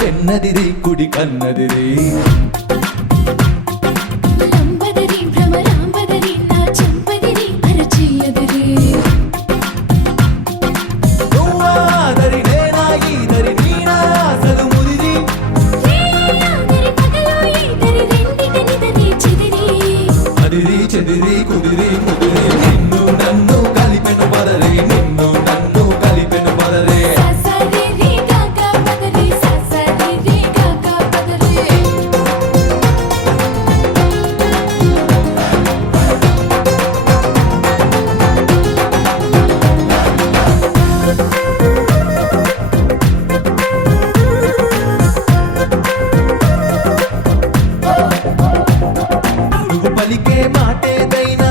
వెన్నదిరి కుడి కన్నదిరి లంబదరి భ్రమరాంబదరి నా చెంపదిరి అరచేయదిరి నువ్వాదరి నేనా ఈదరి నీనా అసలు ముదిరి రేయాదరి పగలో ఈదరి రెండిటనిదరి చెదిరి అదిరి చెదిరి కుదిరి ముదిరి నిన్ను నన్ను కలిపెను పదరి నిన్ను నన్ను కలిపెను పదరే ససరి రి గగ పదరి ససరి రి గగ పదరి నువ్వు పలికే మాటేదైనా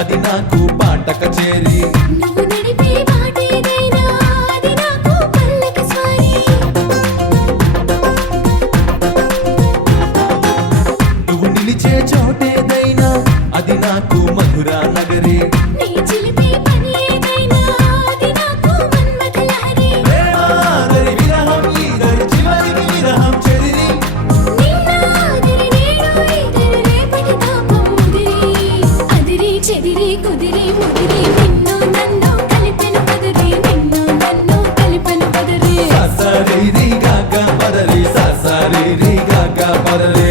అది నాకు పాట కచేరి నువ్వు నడిపే మాటేదైనా అది నాకు పల్లక స్వారీ నువ్వు నిలిచే చోటేదైనా అది నాకు మధురా నగరి నీ చిలిపే పని ఏదైనా అది నాకు మన్మథ లహరి ప్రేమాదరి విరహం ఈదరి చివరికి విరహం చెదిరి నిన్నాదరి నేడు ఈదరి రేపటి తాపం ముదిరి అదిరి చెదిరి కుదిరి ముదిరి నిన్ను నన్ను కలిపెను పదరి నిన్ను నన్ను కలిపెను పదరి ససరి గగ పదరి ససరి గగ పదరి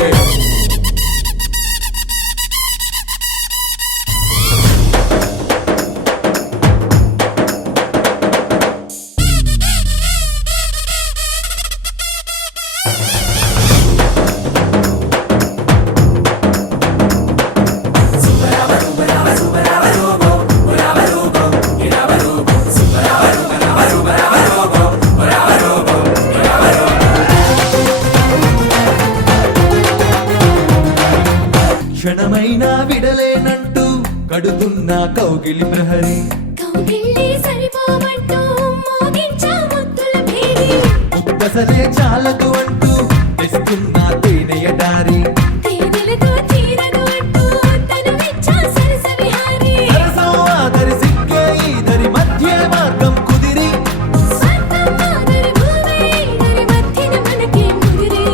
క్షణమైనా విడలేనంటూ కడుతున్న కౌగిలి ప్రహరి కౌగిళ్ళే సరిపోవంటూ మోగించా ముద్దుల భేరి ముక్కసలే చాలదు అంటూ తెస్తున్న తేనెయ దారి తేనెలతో తీరదు అంటూ తను మెచ్చా సరస విహారి సరసం ఆదరి సిక్కే ఈదరి మధ్య మార్గం కుదిరి స్వర్గం మాదరి భూమి ఈదరి మధ్యన మనకే ముదిరి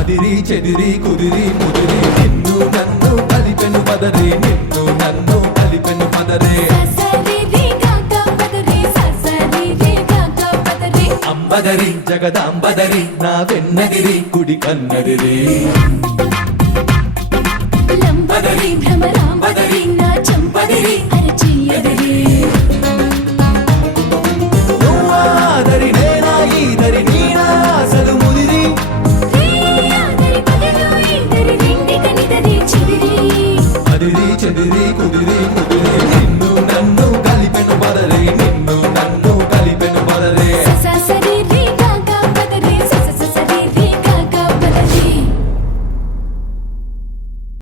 అదిరి చెదిరి కుదిరి ముదిరి నిన్ను నన్ను కలిపెను పదరి నిన్ను నన్ను కలిపెను పదరే ససరి రి గగ పదరి ససరి రి గగ పదరి అంబదరి జగదాంబదరి నా వెన్నగిరి కుడి కన్నదిరి లంబదరి భ్రమరాంబదరి నా చెంపదిరి అరచేయదిరి నువ్వాదరి నేనా ఈదరి నీనా అసలు ముదిరి రేయాదరి పగలో ఈదరి రెండిటనిదరి చెదిరి అదిరి చెదిరి కుదిరి ముదిరి నిన్ను నన్ను కలిపెను పదరి నిన్ను